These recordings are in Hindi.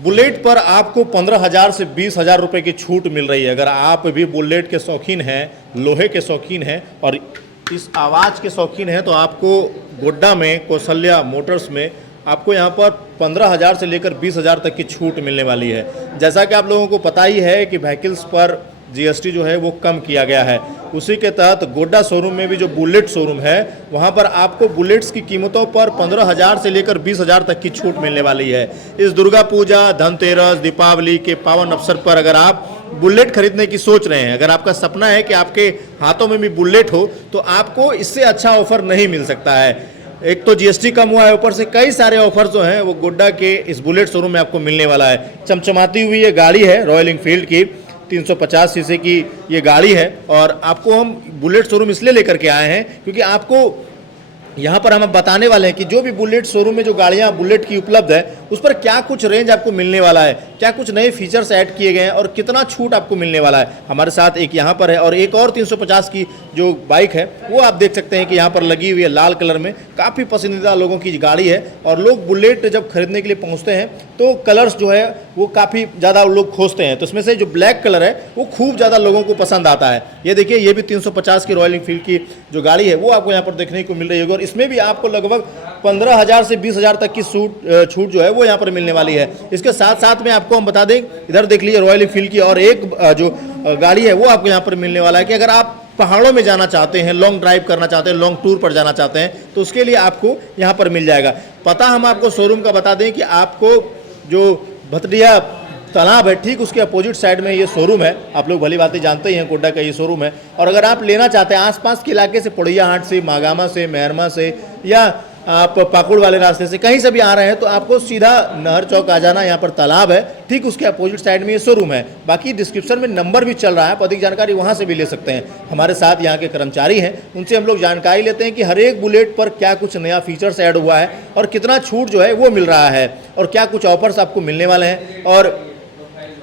बुलेट पर आपको 15,000 से 20,000 रुपये की छूट मिल रही है। अगर आप भी बुलेट के शौकीन हैं, लोहे के शौकीन हैं और इस आवाज़ के शौकीन हैं तो आपको गोड्डा में कौशल्या मोटर्स में आपको यहाँ पर 15,000 से लेकर 20,000 तक की छूट मिलने वाली है। जैसा कि आप लोगों को पता ही है कि व्हीकल्स पर जीएसटी जो है वो कम किया गया है, उसी के तहत गोड्डा शोरूम में भी जो बुलेट शोरूम है वहाँ पर आपको बुलेट्स की कीमतों पर 15,000 से लेकर 20,000 तक की छूट मिलने वाली है। इस दुर्गा पूजा, धनतेरस, दीपावली के पावन अवसर पर अगर आप बुलेट खरीदने की सोच रहे हैं, अगर आपका सपना है कि आपके हाथों में भी बुलेट हो, तो आपको इससे अच्छा ऑफर नहीं मिल सकता है। एक तो जीएसटी कम हुआ है, ऊपर से कई सारे ऑफर जो हैं वो गोड्डा के इस बुलेट शोरूम में आपको मिलने वाला है। चमचमाती हुई ये गाड़ी है रॉयल एनफील्ड की 350 सीसी की ये गाड़ी है और आपको हम बुलेट शोरूम इसलिए लेकर के आए हैं क्योंकि आपको यहाँ पर हम बताने वाले हैं कि जो भी बुलेट शोरूम में जो गाड़ियाँ बुलेट की उपलब्ध है उस पर क्या कुछ रेंज आपको मिलने वाला है, क्या कुछ नए फीचर्स ऐड किए गए हैं और कितना छूट आपको मिलने वाला है। हमारे साथ एक यहाँ पर है और एक और 350 की जो बाइक है वो आप देख सकते हैं कि यहाँ पर लगी हुई है लाल कलर में। काफ़ी पसंदीदा लोगों की गाड़ी है और लोग बुलेट जब खरीदने के लिए पहुँचते हैं तो कलर्स जो है वो काफ़ी ज़्यादा लोग खोजते हैं, तो इसमें से जो ब्लैक कलर है वो खूब ज़्यादा लोगों को पसंद आता है। ये देखिए, ये भी 350 की रॉयल एनफील्ड की जो गाड़ी है वो आपको यहाँ पर देखने को मिल रही होगी और इसमें भी आपको लगभग 15,000 से 20,000 तक की छूट जो है वो यहाँ पर मिलने वाली है। इसके साथ साथ में आपको हम बता दें, इधर देख लीजिए रॉयल एनफील्ड की और एक जो गाड़ी है वो आपको यहाँ पर मिलने वाला है कि अगर आप पहाड़ों में जाना चाहते हैं, लॉन्ग ड्राइव करना चाहते हैं, लॉन्ग टूर पर जाना चाहते हैं तो उसके लिए आपको यहाँ पर मिल जाएगा। पता हम आपको शोरूम का बता दें कि आपको जो भतडिया तालाब है ठीक उसके अपोजिट साइड में ये शोरूम है। आप लोग भली बातें जानते ही हैं, गोड्डा का ये शोरूम है। और अगर आप लेना चाहते हैं आसपास के इलाके से, पुड़िया हाट से, मागामा से, मेहरमा से या आप पाकुड़ वाले रास्ते से कहीं से भी आ रहे हैं तो आपको सीधा नहर चौक आ जाना। यहाँ पर तालाब है, ठीक उसके अपोजिट साइड में ये शोरूम है। बाकी डिस्क्रिप्शन में नंबर भी चल रहा है, आप अधिक जानकारी वहाँ से भी ले सकते हैं। हमारे साथ यहाँ के कर्मचारी हैं, उनसे हम लोग जानकारी लेते हैं कि हर एक बुलेट पर क्या कुछ नया फीचर्स ऐड हुआ है और कितना छूट जो है वो मिल रहा है और क्या कुछ ऑफर्स आपको मिलने वाले हैं। और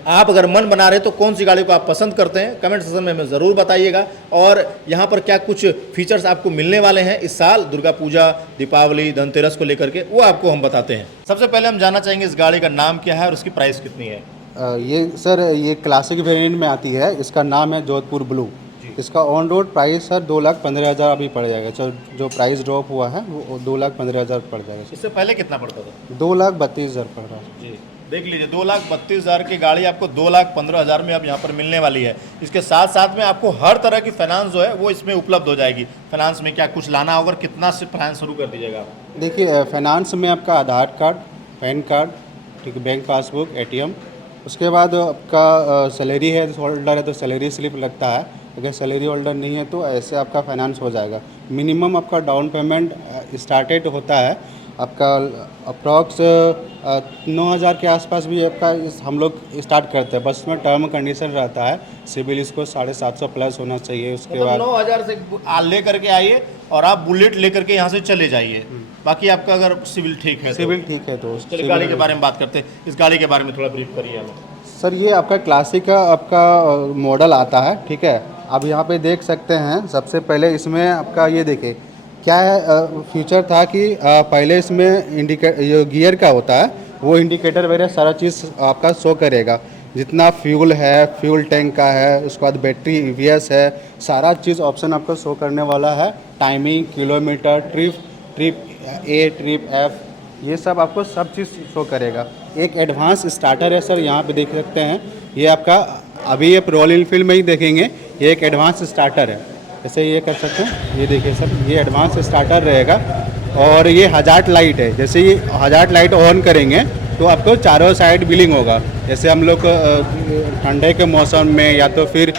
आप अगर मन बना रहे तो कौन सी गाड़ी को आप पसंद करते हैं कमेंट सेक्शन में हमें ज़रूर बताइएगा। और यहाँ पर क्या कुछ फीचर्स आपको मिलने वाले हैं इस साल दुर्गा पूजा, दीपावली, धनतेरस को लेकर के, वो आपको हम बताते हैं। सबसे पहले हम जानना चाहेंगे इस गाड़ी का नाम क्या है और उसकी प्राइस कितनी है। ये क्लासिक वेरिएंट में आती है, इसका नाम है जोधपुर ब्लू। इसका ऑन रोड प्राइस सर 2,15,000 अभी पड़ जाएगा। सर जो प्राइस ड्रॉप हुआ है वो 2,15,000 पड़ जाएगा। इससे पहले कितना पड़ता था? 2,32,000 पड़ रहा है जी, देख लीजिए 2,32,000 की गाड़ी आपको 2,15,000 में अब यहाँ पर मिलने वाली है। इसके साथ साथ में आपको हर तरह की फाइनेंस जो है वो इसमें उपलब्ध हो जाएगी। फाइनेंस में क्या कुछ लाना होगा, कितना से फाइनेंस शुरू कर दीजिएगा? देखिए, फाइनेंस में आपका आधार कार्ड, पैन कार्ड, ठीक है, बैंक पासबुक, ATM, उसके बाद आपका सैलरी है होल्डर है तो सैलरी स्लिप लगता है। अगर सैलरी होल्डर नहीं है तो ऐसे आपका फाइनेंस हो जाएगा। मिनिमम आपका डाउन पेमेंट स्टार्टेड होता है आपका अप्रॉक्स 9,000 के आसपास भी आपका हम लोग स्टार्ट करते हैं। बस में टर्म कंडीशन रहता है, सिविल इसको 750 प्लस होना चाहिए। उसके बाद 9,000 से ले करके आइए और आप बुलेट लेकर के यहाँ से चले जाइए। बाकी आपका अगर सिविल ठीक है, सिविल ठीक है तो चलिए गाड़ी के बारे में बात करते हैं। इस गाड़ी के बारे में थोड़ा ब्रीफ करिए हमें। सर ये आपका क्लासिक का आपका मॉडल आता है, ठीक है। आप यहाँ पे देख सकते हैं, सबसे पहले इसमें आपका ये देखिए क्या है फीचर था कि पहले इसमें गियर का होता है, वो इंडिकेटर वगैरह सारा चीज़ आपका शो करेगा। जितना फ्यूल है, फ्यूल टैंक का है, उसके बाद बैटरी EVS है, सारा चीज़ ऑप्शन आपको शो करने वाला है। Timing, kilometre, trip A, trip F, ये सब आपको सब चीज़ शो करेगा। एक एडवांस स्टार्टर है सर, यहाँ पे देख सकते हैं। ये आपका अभी ये रॉयल एनफील्ड में ही देखेंगे, ये एक एडवांस स्टार्टर है। जैसे ये कर सकते हैं, ये देखिए सर, ये एडवांस स्टार्टर रहेगा। और ये हजार्ड लाइट है, जैसे ये हजार्ड लाइट ऑन करेंगे तो आपको चारों साइड बिलिंग होगा। जैसे हम लोग ठंडे के मौसम में या तो फिर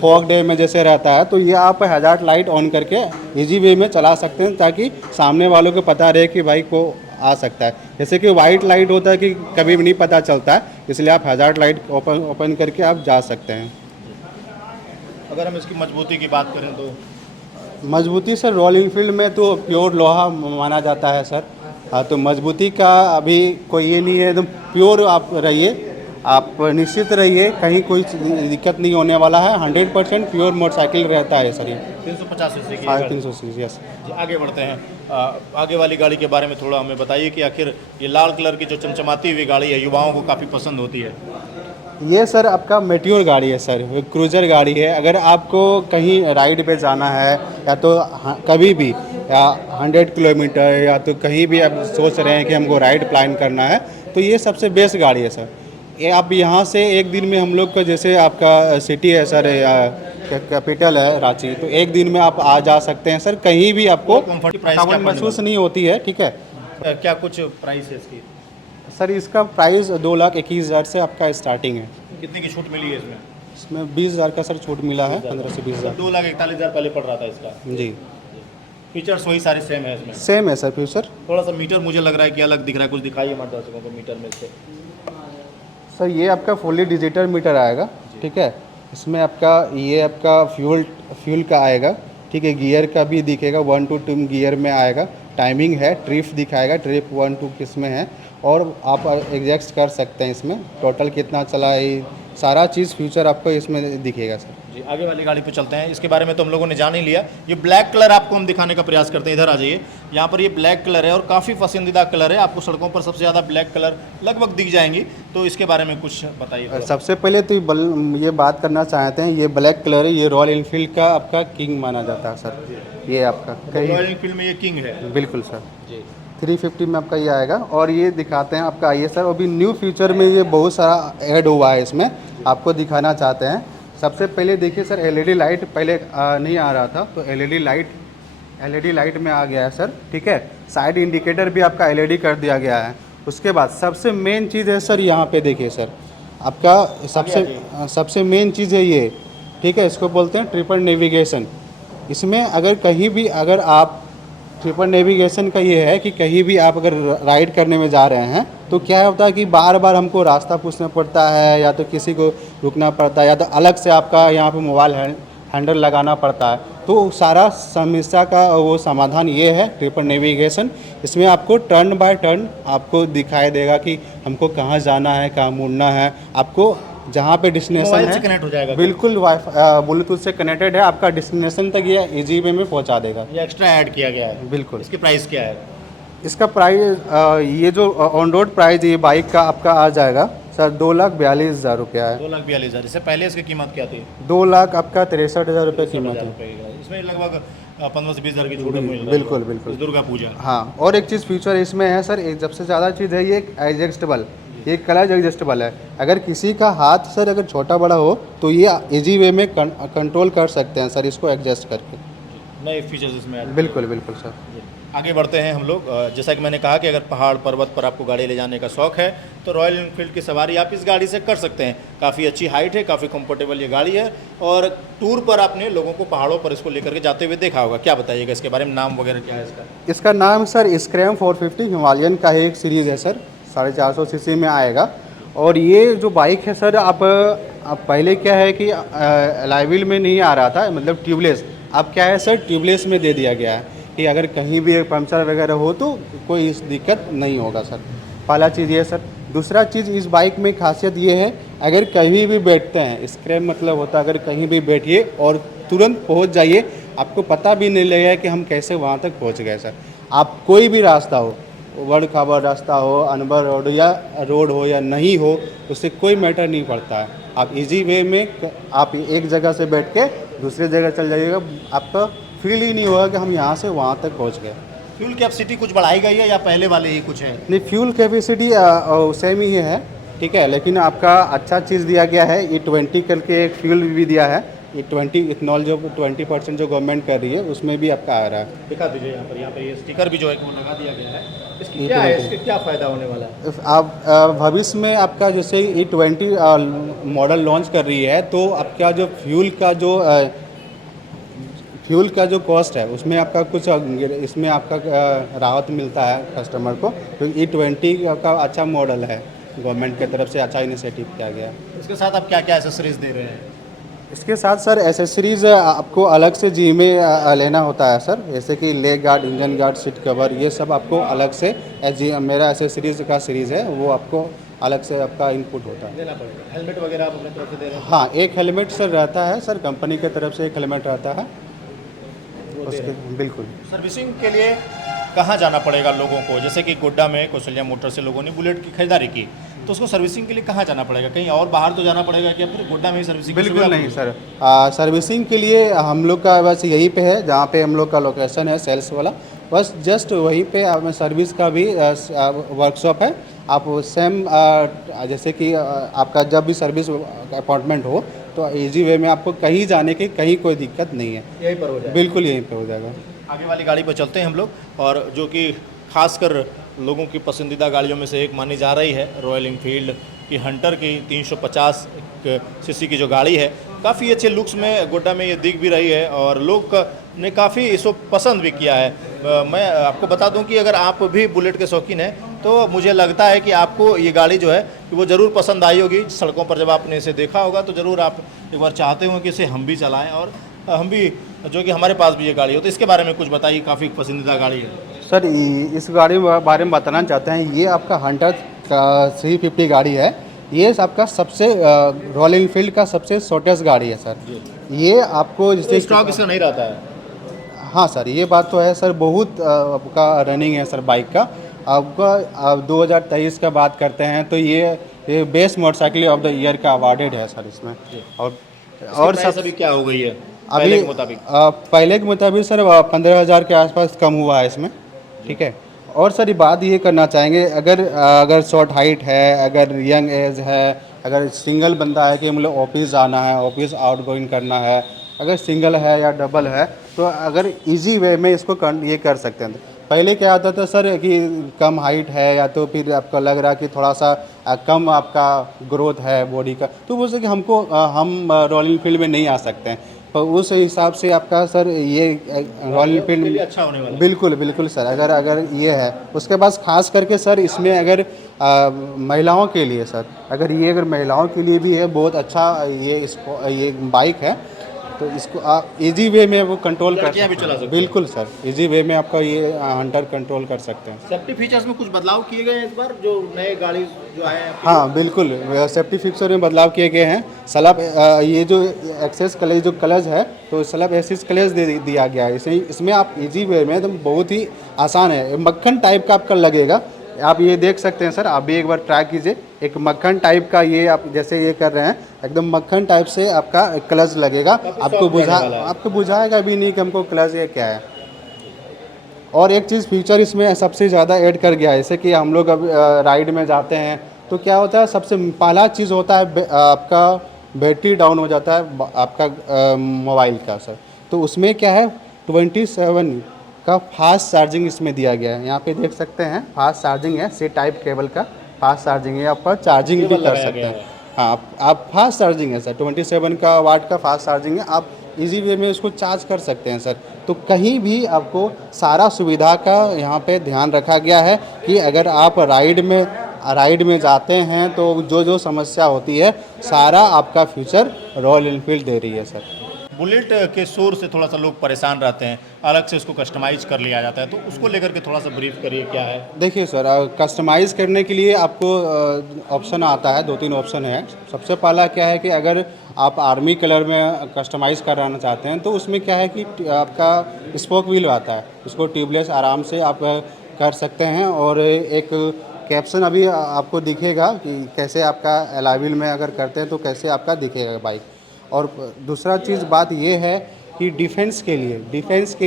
फॉग डे में जैसे रहता है, तो ये आप हजार्ड लाइट ऑन करके इजी वे में चला सकते हैं ताकि सामने वालों को पता रहे कि भाई को आ सकता है। जैसे कि वाइट लाइट होता है कि कभी भी नहीं पता चलता है, इसलिए आप हजार्ड लाइट ओपन करके आप जा सकते हैं। अगर हम इसकी मजबूती की बात करें तो मजबूती सर रॉयल एनफील्ड में तो प्योर लोहा माना जाता है सर। हाँ, तो मजबूती का अभी कोई ये नहीं है, एकदम प्योर आप रहिए। आप निश्चित रहिए, कहीं कोई दिक्कत नहीं होने वाला है। 100% प्योर मोटरसाइकिल रहता है सर ये। 350 सीसी की है साढ़े गाड़ी। 300 सीसी, यस। जी, आगे बढ़ते हैं। आगे वाली गाड़ी के बारे में थोड़ा हमें बताइए कि आखिर ये लाल कलर की जो चमचमाती हुई गाड़ी है युवाओं को काफ़ी पसंद होती है। ये सर आपका मेट्योर गाड़ी है सर, ये क्रूजर गाड़ी है। अगर आपको कहीं राइड पे जाना है या तो कभी भी या 100 किलोमीटर या तो कहीं भी आप सोच रहे हैं कि हमको राइड प्लान करना है, तो ये सबसे बेस्ट गाड़ी है सर। ये आप यहाँ से एक दिन में हम लोग का, जैसे आपका सिटी है सर, कैपिटल है रांची, तो एक दिन में आप आ जा सकते हैं सर। कहीं भी आपको कंफर्ट प्राइस क्या थकावट पड़ने महसूस नहीं होती है, ठीक है क्या कुछ प्राइस है इसकी? सर। इसका प्राइस 2,21,000 से आपका स्टार्टिंग है। कितने की छूट मिली है इसमें? इसमें 20,000 का सर छूट मिला है, 15 से 20,000। 2,41,000 पहले पड़ रहा था इसका। जी, फीचर्स वही सारे सेम है इसमें। सेम है सर फ्यूचर। थोड़ा सा मीटर मुझे लग रहा है कि अलग दिख रहा है, कुछ दिखाइए हमारे दर्शकों को मीटर में से। सर ये आपका फुली डिजिटल मीटर आएगा, ठीक है। इसमें आपका ये आपका फ्यूल का आएगा, ठीक है। गियर का भी दिखेगा, 1 to 2 गियर में आएगा। टाइमिंग है, ट्रिप दिखाएगा, ट्रिप 1 2 किस में है, और आप एडजस्ट कर सकते हैं इसमें टोटल कितना चला है, सारा चीज़ फ्यूचर आपको इसमें दिखेगा सर। जी, आगे वाली गाड़ी पे चलते हैं। इसके बारे में तो हम लोगों ने जान ही लिया। ये ब्लैक कलर आपको हम दिखाने का प्रयास करते हैं, इधर आ जाइए। यहाँ पर ये ब्लैक कलर है और काफ़ी पसंदीदा कलर है, आपको सड़कों पर सबसे ज़्यादा ब्लैक कलर लगभग दिख जाएंगी। तो इसके बारे में कुछ बताइए थोड़ा। सबसे पहले तो ये बात करना चाहते हैं, ये ब्लैक कलर है, ये रॉयल एनफील्ड का आपका किंग माना जाता है सर। ये आपका रॉयल एनफील्ड में ये किंग है। बिल्कुल सर। जी, 350 में आपका ये आएगा। और ये दिखाते हैं आपका, आइए सर, अभी न्यू फीचर में ये बहुत सारा ऐड हुआ है, इसमें आपको दिखाना चाहते हैं। सबसे पहले देखिए सर, एलईडी लाइट पहले नहीं आ रहा था, तो एलईडी लाइट में आ गया है सर, ठीक है। साइड इंडिकेटर भी आपका एलईडी कर दिया गया है। उसके बाद सबसे मेन चीज़ है सर, यहाँ पे देखिए सर, आपका सबसे मेन चीज़ है ये, ठीक है। इसको बोलते हैं ट्रिपल नेविगेशन। इसमें अगर कहीं भी अगर आप ट्रिपल नेविगेशन का ये है कि कहीं भी आप अगर राइड करने में जा रहे हैं, तो क्या होता है कि बार बार हमको रास्ता पूछना पड़ता है, या तो किसी को रुकना पड़ता है, या तो अलग से आपका यहाँ पे मोबाइल हैंडल लगाना पड़ता है। तो सारा समस्या का वो समाधान ये है ट्रिपल नेविगेशन। इसमें आपको टर्न बाय टर्न आपको दिखाई देगा कि हमको कहाँ जाना है, कहाँ मुड़ना है। आपको जहाँ पे डेस्टिनेशन मोबाइल से है, कनेक्ट हो जाएगा। बिल्कुल वाईफाई ब्लूटूथ से कनेक्टेड है, आपका डेस्टिनेशन तक ये इजी वे में पहुँचा देगा। ये एक्स्ट्रा ऐड किया गया है। बिल्कुल। इसकी प्राइस क्या है? इसका प्राइस ये जो ऑन रोड प्राइस ये बाइक का आपका आ जाएगा सर 2,42,000 रुपया है। 2,42,000। इससे पहले इसकी कीमत क्या थी? 2,00,000 आपका 63,000 रुपये कीमत है। इसमें लगभग 15 से 20,000 की छूट मिल रही है। बिल्कुल बिल्कुल। दुर्गा पूजा। हाँ, और एक चीज़ फीचर इसमें है सर, एक सबसे ज़्यादा चीज़ है, ये एडजस्टेबल, ये कलर एडजस्टेबल है। अगर किसी का हाथ सर अगर छोटा बड़ा हो, तो ये इजी वे में कंट्रोल कर सकते हैं सर, इसको एडजस्ट करके। नए फीचर्स इसमें ऐड। बिल्कुल बिल्कुल सर। आगे बढ़ते हैं हम लोग। जैसा कि मैंने कहा कि अगर पहाड़ पर्वत पर आपको गाड़ी ले जाने का शौक है, तो रॉयल एनफील्ड की सवारी आप इस गाड़ी से कर सकते हैं। काफ़ी अच्छी हाइट है, काफ़ी कंफर्टेबल ये गाड़ी है, और टूर पर आपने लोगों को पहाड़ों पर इसको लेकर के जाते हुए देखा होगा। क्या बताइएगा इसके बारे में, नाम वगैरह क्या है इसका? इसका नाम सर स्क्रैम 450 हिमालयन का एक सीरीज़ है सर, 450 सीसी में आएगा। और ये जो बाइक है सर, आप पहले क्या है कि लाइविल में नहीं आ रहा था, मतलब ट्यूबलेस। अब क्या है सर, ट्यूबलेस में दे दिया गया है कि अगर कहीं भी पंचर वगैरह हो तो कोई इस दिक्कत नहीं होगा सर। पहला चीज़ ये सर। दूसरा चीज़ इस बाइक में खासियत ये है, अगर कहीं भी बैठते हैं, स्क्रैम मतलब होता है अगर कहीं भी बैठिए और तुरंत पहुंच जाइए, आपको पता भी नहीं लगेगा कि हम कैसे वहां तक पहुंच गए सर। आप कोई भी रास्ता हो, वर्ल्ड खाबर रास्ता हो, अनबर रोड हो या नहीं हो, उससे कोई मैटर नहीं पड़ता है। आप इजी वे में आप एक जगह से बैठ के दूसरी जगह चल जाइएगा, आपका फील ही नहीं होगा कि हम यहाँ से वहाँ तक पहुँच गए। फ्यूल कैपेसिटी कुछ बढ़ाई गई है या पहले वाले ही कुछ है? नहीं, फ्यूल कैपेसिटी सेम ही है, ठीक है। लेकिन आपका अच्छा चीज़ दिया गया है, E20 करके एक फ्यूल भी दिया है। E20 इथनॉल जो 20% जो गवर्नमेंट कर रही है, उसमें भी आपका आ रहा है। दिखा दीजिए यहाँ पर ये स्टिकर भी जो है वो लगा दिया गया है। इसकी क्या है, इसके क्या फ़ायदा होने वाला है? आप भविष्य में आपका जैसे E20 मॉडल लॉन्च कर रही है, तो आपका जो फ्यूल का जो कॉस्ट है, उसमें आपका कुछ इसमें आपका राहत मिलता है कस्टमर को। तो E20 का अच्छा मॉडल है, गवर्नमेंट की तरफ से अच्छा इनिशिएटिव किया गया। इसके साथ आप क्या क्या एसेसरीज दे रहे हैं? इसके साथ सर एसेसरीज़ आपको अलग से जी में लेना होता है सर, जैसे कि leg guard, engine guard, seat cover, ये सब आपको अलग से जी मेरा एसेसरीज़ का सीरीज़ है, वो आपको अलग से आपका इनपुट होता है। देना पड़ेगा। हेलमेट वगैरह आप अपने तरफ से दे रहे हैं? हाँ, एक हेलमेट सर रहता है सर, कंपनी की तरफ से एक हेलमेट रहता है वो दे उसके, रहे हैं। बिल्कुल। सर्विसिंग के लिए कहाँ जाना पड़ेगा लोगों को? जैसे कि गोड्डा में कौशल्या मोटर से लोगों ने बुलेट की खरीदारी की, तो उसको सर्विसिंग के लिए कहाँ जाना पड़ेगा? कहीं और बाहर तो जाना पड़ेगा क्या, फिर गोड्डा में ही सर्विसिंग की बिल्कुल सुविधा नहीं मिलेगी? सर, सर्विसिंग के लिए हम लोग का बस यहीं पे है, जहाँ पे हम लोग का लोकेशन है सेल्स वाला, बस जस्ट वहीं पे हमें सर्विस का भी वर्कशॉप है। आप सेम जैसे कि आपका जब भी सर्विस अपॉइंटमेंट हो तो इजी वे में आपको कहीं जाने की कहीं कोई दिक्कत नहीं है, यहीं पर हो जाएगा। बिल्कुल यहीं पे हो जाएगा। आगे वाली गाड़ी पर चलते हैं हम लोग, और जो कि खासकर लोगों की पसंदीदा गाड़ियों में से एक मानी जा रही है, रॉयल इनफील्ड की हंटर की 350 सीसी की जो गाड़ी है, काफ़ी अच्छे लुक्स में गोड्डा में ये दिख भी रही है और लोग ने काफ़ी इसको पसंद भी किया है। मैं आपको बता दूं कि अगर आप भी बुलेट के शौकीन हैं तो मुझे लगता है कि आपको ये गाड़ी जो है कि वो ज़रूर पसंद आई होगी। सड़कों पर जब आपने इसे देखा होगा तो ज़रूर आप एक बार चाहते हो कि इसे हम भी चलाएँ, और हम भी, जो कि हमारे पास भी ये गाड़ी हो, तो इसके बारे में कुछ बताइए। काफ़ी पसंदीदा गाड़ी है सर इस गाड़ी के बारे में बताना चाहते हैं, ये आपका हंटर का 350 गाड़ी है। ये आपका सबसे रॉयल एनफील्ड का सबसे शॉर्टेस्ट गाड़ी है सर। ये आपको तो जैसे स्टॉक इसका नहीं रहता है। हाँ सर, ये बात तो है सर, बहुत आपका रनिंग है सर बाइक का। आपका आप 2023 का बात करते हैं तो ये best motorcycle of the year का अवार्डेड है सर इसमें। और और सब अभी क्या हो गई है अभी पहले के मुताबिक? पहले के मुताबिक सर 15,000 के आसपास कम हुआ है इसमें, ठीक है। और सर ये बात ये करना चाहेंगे, अगर शॉर्ट हाइट है, अगर यंग एज है, अगर सिंगल बंदा है कि मतलब ऑफिस जाना है, ऑफिस आउट गोइंग करना है, अगर सिंगल है या डबल है, तो अगर इजी वे में इसको ये कर सकते हैं। पहले क्या होता था सर कि कम हाइट है या तो फिर आपको लग रहा कि थोड़ा सा कम आपका ग्रोथ है बॉडी का, तो वो कि हम रॉयल एनफील्ड में नहीं आ सकते हैं। तो उस हिसाब से आपका सर ये रॉयल एनफील्ड अच्छा होने वाला है। बिल्कुल बिल्कुल सर, अगर ये है उसके बाद खास करके सर इसमें अगर महिलाओं के लिए सर, अगर महिलाओं के लिए भी है बहुत अच्छा ये बाइक है, तो इसको आप इजी वे में वो कंट्रोल कर लड़कियां भी सकते चला हैं। सकती हैं। बिल्कुल सर, इजी वे में आपका ये हंटर कंट्रोल कर सकते हैं। सेफ्टी फीचर्स में कुछ बदलाव किए गए हैं इस बार, जो नए गाड़ी जो आए हैं? हाँ बिल्कुल, सेफ्टी फीचर में बदलाव किए गए हैं। स्लब ये जो एक्सेस क्लच जो क्लच है, तो स्लब एक्सेस क्लच दिया गया है। इसमें आप इजी वे में एकदम बहुत ही आसान है, मक्खन टाइप का आपका लगेगा। आप ये देख सकते हैं सर, आप भी एक बार ट्राई कीजिए। एक मक्खन टाइप का ये आप जैसे ये कर रहे हैं, एकदम मक्खन टाइप से आपका क्लच लगेगा। आपको बुझाएगा भी नहीं कि हमको क्लच ये क्या है। और एक चीज़ फीचर इसमें सबसे ज़्यादा ऐड कर गया है, जैसे कि हम लोग अब राइड में जाते हैं तो क्या होता है, सबसे पहला चीज़ होता है आपका बैटरी डाउन हो जाता है आपका मोबाइल का सर। तो उसमें क्या है 27 का फास्ट चार्जिंग इसमें दिया गया है। यहाँ पे देख सकते हैं फास्ट चार्जिंग है, सी टाइप केबल का फास्ट चार्जिंग है, आप चार्जिंग भी कर सकते हैं। हाँ, आप फास्ट चार्जिंग है सर, 27 का वाट का फास्ट चार्जिंग है, आप इजी वे में उसको चार्ज कर सकते हैं सर। तो कहीं भी आपको सारा सुविधा का यहाँ पे ध्यान रखा गया है कि अगर आप राइड में जाते हैं तो जो जो समस्या होती है सारा आपका फ्यूचर रॉयल एनफील्ड दे रही है सर। बुलेट के शोर से थोड़ा सा लोग परेशान रहते हैं, अलग से उसको कस्टमाइज कर लिया जाता है, तो उसको लेकर के थोड़ा सा ब्रीफ करिए क्या है? देखिए सर, कस्टमाइज़ करने के लिए आपको ऑप्शन आता है, 2-3 ऑप्शन है। सबसे पहला क्या है कि अगर आप आर्मी कलर में कस्टमाइज़ कराना चाहते हैं तो उसमें क्या है कि आपका स्पोक व्हील आता है, उसको ट्यूबलेस आराम से आप कर सकते हैं। और एक कैप्शन अभी आपको दिखेगा कि कैसे आपका अलॉय व्हील में अगर करते हैं तो कैसे आपका दिखेगा बाइक। और दूसरा चीज़ बात ये है कि डिफेंस के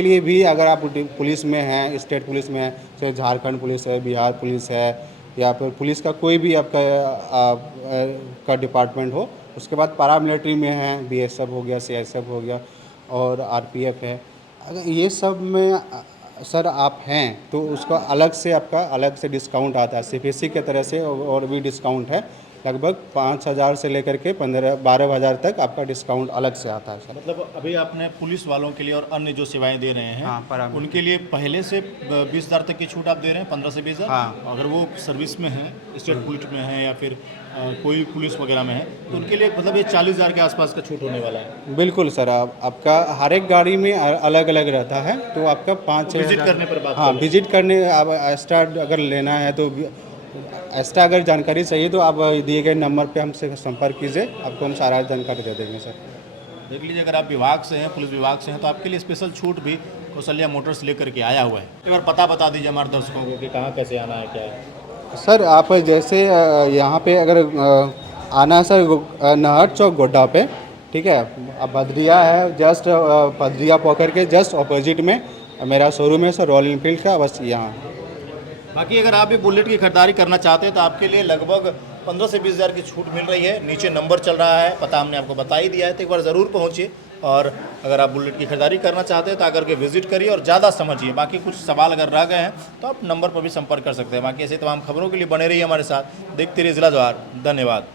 लिए भी अगर आप पुलिस में हैं, स्टेट पुलिस में हैं, चाहे झारखंड पुलिस है, बिहार पुलिस है, या फिर पुलिस का कोई भी आपका डिपार्टमेंट हो, उसके बाद पैरामिलिट्री में हैं, बीएसएफ हो गया, सीआईएसएफ हो गया और आरपीएफ है, अगर ये सब में सर आप हैं तो उसका आपका अलग से डिस्काउंट आता है, सीपीसी के तरह से और भी डिस्काउंट है। लगभग 5,000 से लेकर के 12,000 तक आपका डिस्काउंट अलग से आता है सर। मतलब अभी आपने पुलिस वालों के लिए और अन्य जो सेवाएं दे रहे हैं, हाँ, उनके लिए पहले से 20,000 तक की छूट आप दे रहे हैं, 15 से 20,000। हाँ। अगर वो सर्विस में हैं, स्टेट पुलिस में हैं या फिर कोई पुलिस वगैरह में है, तो उनके लिए मतलब ये 40,000 के आसपास का छूट होने वाला है। बिल्कुल सर, आपका हर एक गाड़ी में अलग अलग रहता है, तो आपका 5-6 विजिट करने पर बात हाँ, करें। विजिट करने आप स्टार्ट अगर लेना है तो एक्स्ट्रा अगर जानकारी चाहिए तो आप दिए गए नंबर पे हमसे संपर्क कीजिए, आपको हम सारा जानकारी दे देंगे सर। देख लीजिए, अगर आप विभाग से हैं, पुलिस विभाग से हैं, तो आपके लिए स्पेशल छूट भी कौशल्या मोटर्स लेकर के आया हुआ है। एक बार पता बता दीजिए हमारे दर्शकों को कि कहाँ कैसे आना है, क्या है। सर आप जैसे यहाँ पे अगर आना है सर नहर चौक गोड्डा पे, ठीक है। अब भदरिया है, जस्ट भदरिया पकड़ के जस्ट अपोजिट में मेरा शोरूम है सर, रॉयल इनफील्ड का, बस यहाँ। बाकी अगर आप भी बुलेट की खरीदारी करना चाहते हैं तो आपके लिए लगभग 15 से 20 हज़ार की छूट मिल रही है। नीचे नंबर चल रहा है, पता हमने आपको बता ही दिया है, तो एक बार ज़रूर पहुँचिए। और अगर आप बुलेट की खरीदारी करना चाहते हैं तो आकर के विजिट करिए और ज़्यादा समझिए। बाकी कुछ सवाल अगर रह गए हैं तो आप नंबर पर भी संपर्क कर सकते हैं। बाकी ऐसे तमाम खबरों के लिए बने रहिए हमारे साथ, देखते रहिए जिला जवाहर। धन्यवाद।